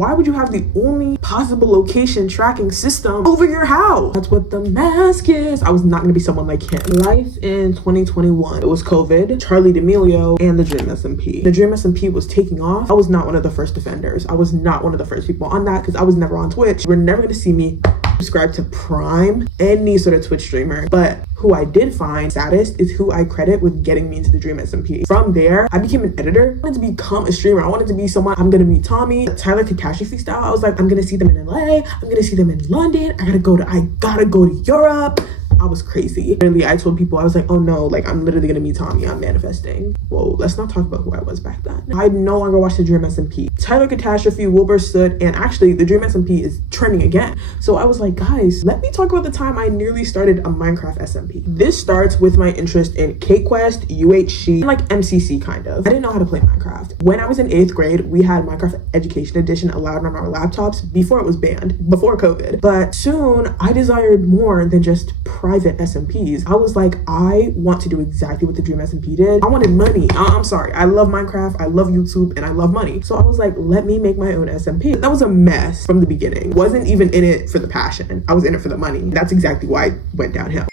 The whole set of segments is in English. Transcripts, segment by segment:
Why would you have the only possible location tracking system over your house? That's what the mask is. I was not gonna be someone like him. Life in 2021. It was COVID, Charlie D'Amelio, and the Dream SMP. The Dream SMP was taking off. I was not one of the first defenders. I was not one of the first people on that because I was never on Twitch. You were never gonna see me subscribe to Prime, any sort of Twitch streamer. But who I did find saddest is who I credit with getting me into the Dream SMP. From there, I became an editor. I wanted to become a streamer. I wanted to be someone, I'm gonna meet Tommy, Tyler Catastrophe style. I was like, I'm gonna see them in LA, I'm gonna see them in London, I gotta go to Europe. I was crazy. Literally, I told people, I was like, oh no, like I'm literally gonna meet Tommy, I'm manifesting. Whoa, let's not talk about who I was back then. I no longer watch the Dream SMP. Tyler Catastrophe, Wilbur Soot, and actually the Dream SMP is trending again. So I was like, guys, let me talk about the time I nearly started a Minecraft SMP. This starts with my interest in K-Quest, UHC, and like MCC kind of. I didn't know how to play Minecraft. When I was in 8th grade, we had Minecraft Education Edition allowed on our laptops before it was banned, before COVID. But soon I desired more than just private SMPs. I was like, I want to do exactly what the Dream SMP did. I wanted money. I'm sorry. I love Minecraft, I love YouTube, and I love money. So I was like, let me make my own SMP. That was a mess from the beginning. Wasn't even in it for the passion. I was in it for the money. That's exactly why I went downhill.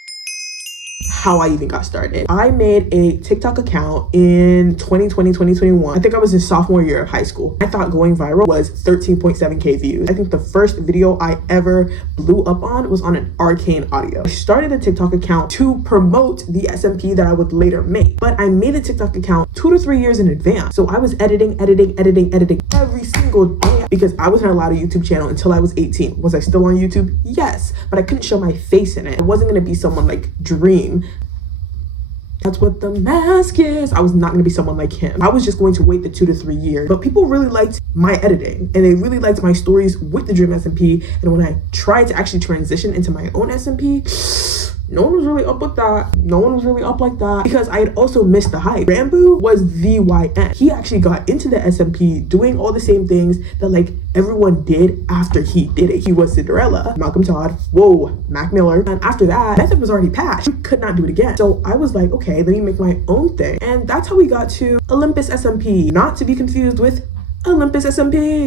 How I even got started. I made a TikTok account in 2021. I think I was in sophomore year of high school. I thought going viral was 13.7k views. I think the first video I ever blew up on was on an Arcane audio. I started a TikTok account to promote the SMP that I would later make, but I made a TikTok account 2 to 3 years in advance. So I was editing every single day because I wasn't allowed a YouTube channel until I was 18. Was I still on YouTube? Yes, but I couldn't show my face in it. I wasn't gonna be someone like Dream. That's what the mask is. I was not going to be someone like him. I was just going to wait the 2 to 3 years. But people really liked my editing and they really liked my stories with the Dream SMP. And when I tried to actually transition into my own SMP, no one was really up with that. No one was really up like that because I had also missed the hype. Rambo was the YN. He actually got into the SMP doing all the same things that like everyone did after he did it. He was Cinderella, Malcolm Todd, whoa, Mac Miller. And after that, method was already patched. You could not do it again. So I was like, okay, let me make my own thing. And that's how we got to Olympus SMP, not to be confused with Olympus SMP.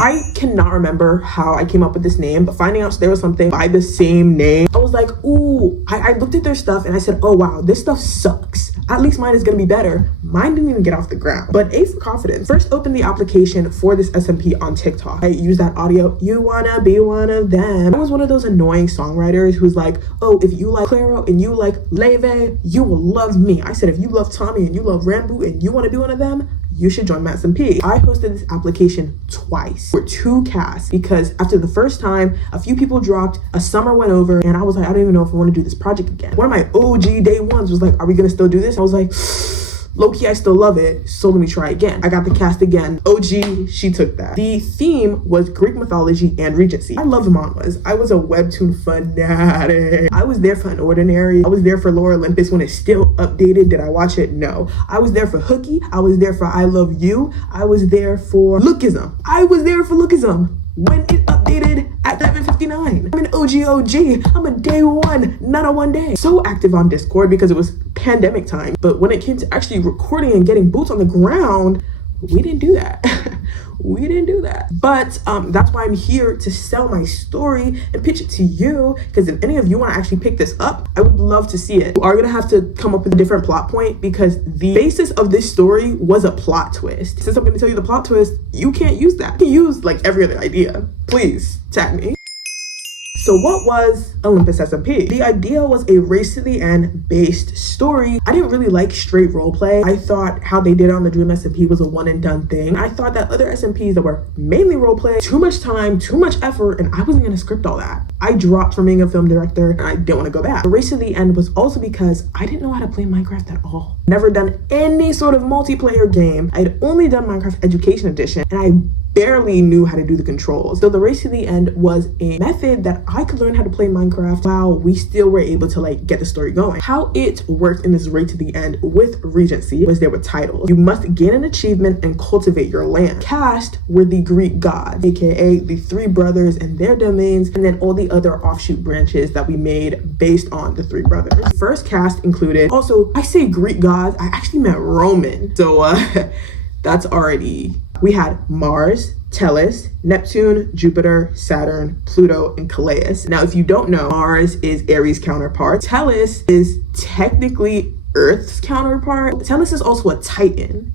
I cannot remember how I came up with this name, but finding out there was something by the same name, I was like, ooh, I looked at their stuff and I said, oh wow, this stuff sucks. At least mine is gonna be better. Mine didn't even get off the ground. But A for confidence. First opened the application for this SMP on TikTok. I used that audio, you wanna be one of them. I was one of those annoying songwriters who's like, oh, if you like Claro and you like Leve, you will love me. I said, if you love Tommy and you love Rambo and you wanna be one of them, you should join my SMP. I hosted this application twice for 2 casts because after the first time, a few people dropped, a summer went over, and I was like, I don't even know if I want to do this project again. One of my OG day ones was like, are we gonna still do this? I was like, low-key, I still love it, so let me try again. I got the cast again. OG, she took that. The theme was Greek mythology and Regency. I love manhwas. I was a webtoon fanatic. I was there for Unordinary. I was there for Lore Olympus when it's still updated. Did I watch it? No. I was there for Hooky. I was there for I Love You. I was there for Lookism. I was there for Lookism when it updated at 11:59. I'm an OG. I'm a day one, not a one day. So active on Discord because it was pandemic time. But when it came to actually recording and getting boots on the ground, we didn't do that. We didn't do that. But that's why I'm here to sell my story and pitch it to you. Because if any of you want to actually pick this up, I would love to see it. You are going to have to come up with a different plot point because the basis of this story was a plot twist. Since I'm going to tell you the plot twist, you can't use that. You can use like every other idea. Please tag me. So what was Olympus SMP? The idea was a race to the end based story. I didn't really like straight roleplay. I thought how they did on the Dream SMP was a one and done thing. I thought that other SMPs that were mainly roleplay, too much time, too much effort, and I wasn't gonna script all that. I dropped from being a film director and I didn't want to go back. The race to the end was also because I didn't know how to play Minecraft at all. Never done any sort of multiplayer game. I'd only done Minecraft Education Edition and I barely knew how to do the controls. So the race to the end was a method that I could learn how to play Minecraft while we still were able to like get the story going. How it worked in this race to the end with Regency was there were titles. You must gain an achievement and cultivate your land. Cast were the Greek gods, aka the 3 brothers and their domains, and then all the other offshoot branches that we made based on the 3 brothers. The first cast included, also I say Greek gods, I actually meant Roman. So that's already, we had Mars, Tellus, Neptune, Jupiter, Saturn, Pluto, and Calais. Now, if you don't know, Mars is Aries' counterpart. Tellus is technically Earth's counterpart. Tellus is also a Titan.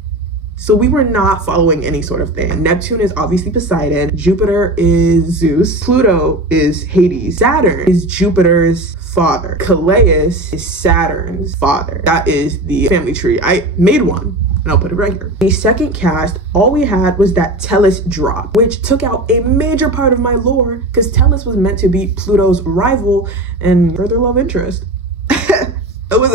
So we were not following any sort of thing. Neptune is obviously Poseidon. Jupiter is Zeus. Pluto is Hades. Saturn is Jupiter's father. Calais is Saturn's father. That is the family tree. I made one, and I'll put it right here. The second cast, all we had was that Tellus drop, which took out a major part of my lore, because Tellus was meant to be Pluto's rival and further love interest. I was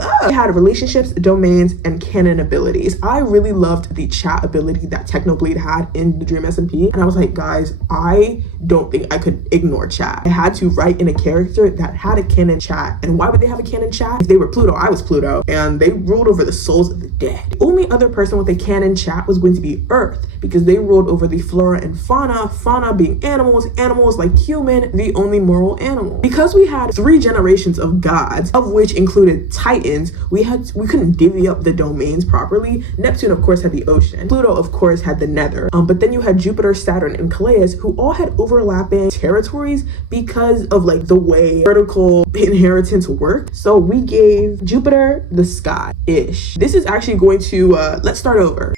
up. We had relationships, domains, and canon abilities. I really loved the chat ability that Technobleed had in the Dream SMP. And I was like, guys, I don't think I could ignore chat. I had to write in a character that had a canon chat. And why would they have a canon chat? If they were Pluto, I was Pluto. And they ruled over the souls of the dead. The only other person with a canon chat was going to be Earth, because they ruled over the flora and fauna. Fauna being animals, animals like human, the only moral animal. Because we had 3 generations of gods, of which included Titans, we couldn't divvy up the domains properly. Neptune, of course, had the ocean. Pluto, of course, had the nether. But then you had Jupiter, Saturn, and Calais, who all had overlapping territories because of like the way vertical inheritance worked. So we gave Jupiter the sky-ish. This is actually going to, let's start over.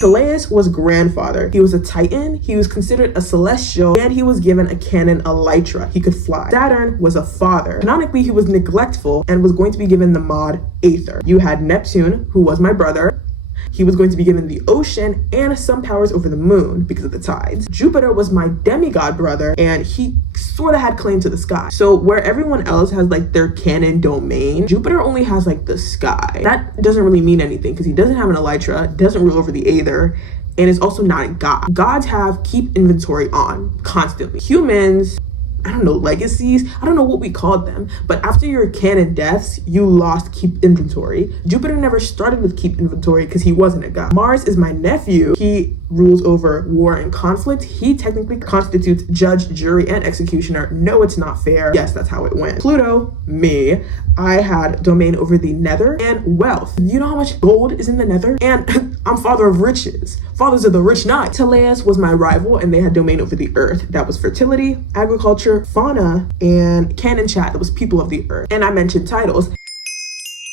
Calais was grandfather. He was a Titan, he was considered a celestial, and he was given a cannon elytra. He could fly. Saturn was a father. Canonically, he was neglectful and was going to be given the mod Aether. You had Neptune, who was my brother. He was going to be given the ocean and some powers over the moon because of the tides. Jupiter was my demigod brother, and he sort of had claim to the sky. So where everyone else has like their canon domain, Jupiter only has like the sky. That doesn't really mean anything because he doesn't have an elytra, doesn't rule over the Aether, and is also not a god. Gods have keep inventory on constantly. Humans, I don't know, legacies, I don't know what we called them, but after your canon deaths, you lost keep inventory. Jupiter never started with keep inventory because he wasn't a god. Mars is my nephew. He rules over war and conflict. He technically constitutes judge, jury, and executioner. No, it's not fair. Yes, that's how it went. Pluto, me, I had domain over the nether and wealth. You know how much gold is in the nether? And I'm father of riches. Fathers of the rich knight. Teleus was my rival, and they had domain over the earth. That was fertility, agriculture, fauna, and canon chat. That was people of the earth. And I mentioned titles.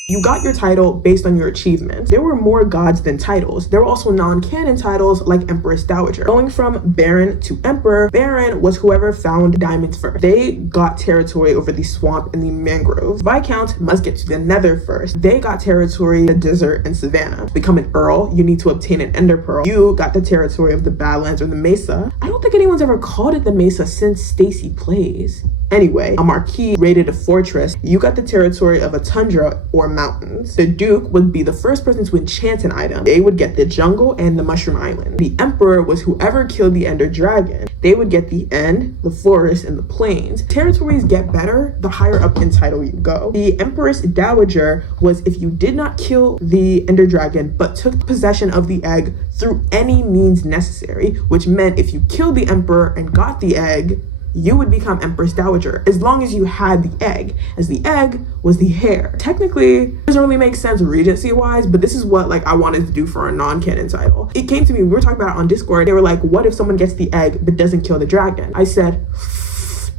You got your title based on your achievements. There were more gods than titles. There were also non-canon titles like Empress Dowager. Going from Baron to Emperor, Baron was whoever found diamonds first. They got territory over the swamp and the mangrove. Viscount must get to the nether first. They got territory, the desert, and savanna. To become an earl, you need to obtain an ender pearl. You got the territory of the Badlands or the Mesa. I don't think anyone's ever called it the Mesa since Stacy plays. Anyway, a marquis raided a fortress. You got the territory of a tundra or mountains. The duke would be the first person to enchant an item. They would get the jungle and the mushroom island. The emperor was whoever killed the ender dragon. They would get the end, the forest, and the plains. Territories get better the higher up in title you go. The Empress Dowager was if you did not kill the ender dragon but took possession of the egg through any means necessary, which meant if you killed the emperor and got the egg, you would become Empress Dowager as long as you had the egg, as the egg was the heir. Technically, it doesn't really make sense regency wise, but this is what like I wanted to do for a non-canon title. It came to me, we were talking about it on Discord. They were like, what if someone gets the egg but doesn't kill the dragon? I said,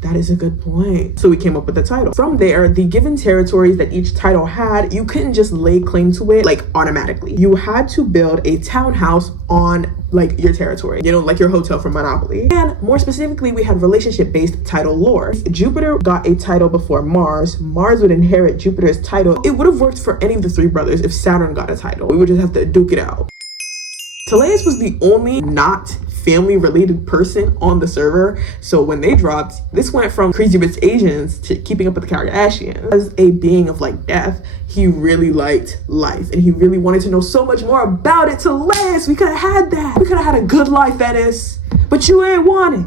that is a good point. So we came up with the title. From there, the given territories that each title had, you couldn't just lay claim to it like automatically. You had to build a townhouse on like your territory, you know, like your hotel from Monopoly. And more specifically, we had relationship-based title lore. If Jupiter got a title before Mars, Mars would inherit Jupiter's title. It would have worked for any of the 3 brothers if Saturn got a title. We would just have to duke it out. Teleus was the only not family related person on the server, so when they dropped, this went from Crazy Rich Asians to Keeping Up with the Kardashians. As a being of like death, he really liked life and he really wanted to know so much more about it. Teleus, we could have had that. We could have had a good life, that is, but you ain't want it.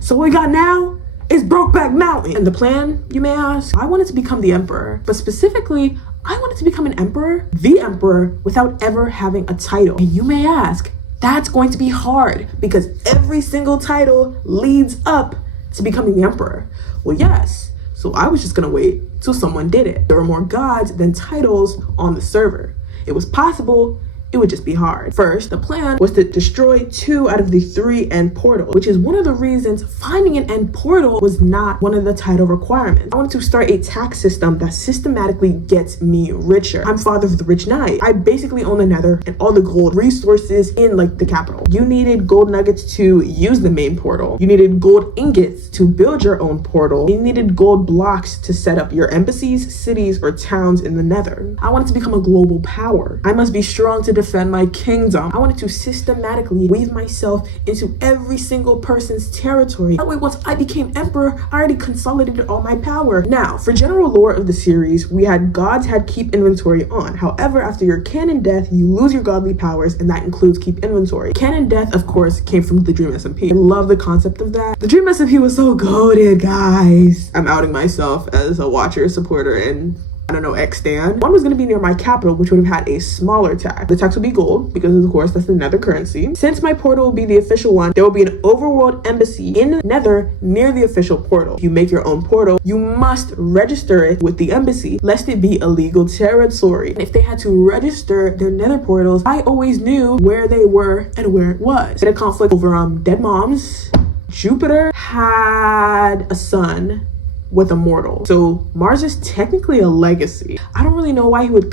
So what we got now is Brokeback Mountain. And the plan, you may ask, I wanted to become the emperor, but specifically I wanted to become an emperor, the emperor, without ever having a title. And you may ask, that's going to be hard because every single title leads up to becoming the emperor. Well, yes. So I was just gonna wait till someone did it. There were more gods than titles on the server. It was possible, it would just be hard. First, the plan was to destroy 2 out of the 3 end portals, which is one of the reasons finding an end portal was not one of the title requirements. I wanted to start a tax system that systematically gets me richer. I'm father of the rich knight. I basically own the nether and all the gold resources in like the capital. You needed gold nuggets to use the main portal. You needed gold ingots to build your own portal. You needed gold blocks to set up your embassies, cities, or towns in the nether. I wanted to become a global power. I must be strong to defend my kingdom. I wanted to systematically weave myself into every single person's territory. That way, once I became emperor, I already consolidated all my power. Now, for general lore of the series, we had gods had keep inventory on. However, after your canon death, you lose your godly powers, and that includes keep inventory. Canon death, of course, came from the Dream SMP. I love the concept of that. The Dream SMP was so goated, guys. I'm outing myself as a watcher, supporter, and I don't know, X-Stan. One was going to be near my capital, which would have had a smaller tax. The tax would be gold, because of course that's the nether currency. Since my portal will be the official one, there will be an overworld embassy in nether near the official portal. If you make your own portal, you must register it with the embassy, lest it be illegal territory. And if they had to register their nether portals, I always knew where they were and where it was. They had a conflict over dead moms. Jupiter had a son with a mortal. So Mars is technically a legacy. I don't really know why he would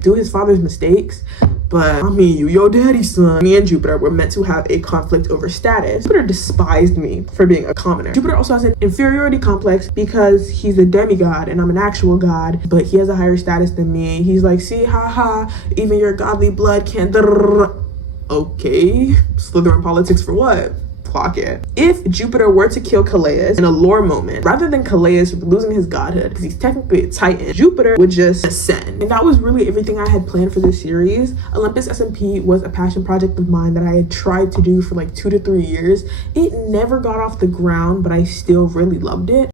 do his father's mistakes, but I mean, you your daddy's son. Me and Jupiter were meant to have a conflict over status. Jupiter despised me for being a commoner. Jupiter also has an inferiority complex because he's a demigod and I'm an actual god, but he has a higher status than me. He's like, see, haha, even your godly blood can't. Okay, Slytherin politics for what? It. If Jupiter were to kill Calais in a lore moment, rather than Calais losing his godhood, because he's technically a titan, Jupiter would just ascend. And that was really everything I had planned for this series. Olympus SMP was a passion project of mine that I had tried to do for like 2 to 3 years. It never got off the ground, but I still really loved it.